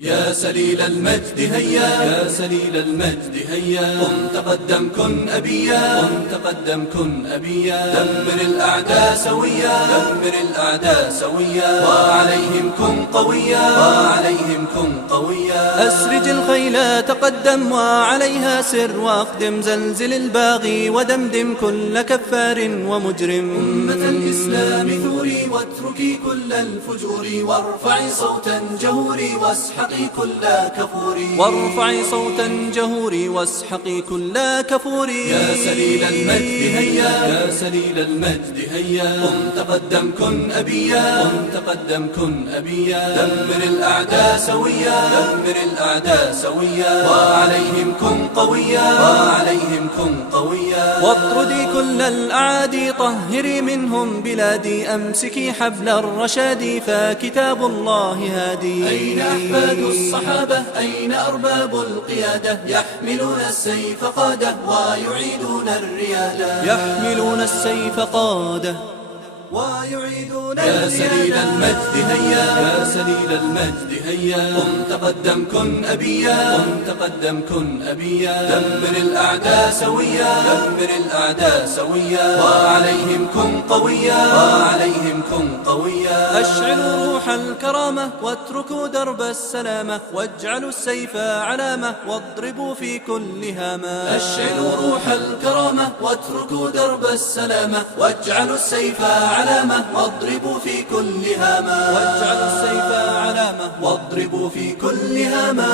يا سليل المجد هيا، يا سليل المجد هيا، قم تقدم كن أبيا، قم تقدم كن أبيا، دمر الأعداء سويا، دمر الأعداء سويا، وعليهم كن قويا، وعليهم كن قويا. أسرج الخيل تقدم وعليها سر، واقدم زلزل الباغي ودمدم كل كفار ومجرم. أمة الإسلام ثوري واتركي كل الفجور، وارفعي صوتا جهوري واسحقي كل كفوري، وارفعي صوتا جهوري واسحقي كل كفوري. يا سليل المجد هيا، يا سليل المجد هيا، قم تقدم كن أبيا، قم تقدم كن أبيا، دمر الأعداء سويا، دمر الأعداء سويا، وعليهم كن قويا، وعليهم كن قويا. واطردي كل الأعادي، طهري منهم بلادي، أمسكي حبل الرشاد فكتاب الله هادي. أين أحفاد الصحابة، أين أرباب القيادة، يحملون السيف قادة ويعيدون الريادة، يحملون السيف قادة ويعيدون الريادة. يا سليل المجد هيا، يا سليل المجد هيا، قم تقدم كن أبيا، قم تقدم كن أبيا، دمر الأعداء سويا، دمر الأعداء سويا، وعليهم كن قويا، وعليهم كن قويا. أشعلوا روح الكرامة واتركوا درب السلامة، واجعلوا السيف علامة واضربوا في كل هامة. أشعلوا روح الكرامة واتركوا درب السلامة، واجعلوا السيف علامة واضربوا في كل هامة، واجعلوا السيف علامة واضربوا في كل هامة.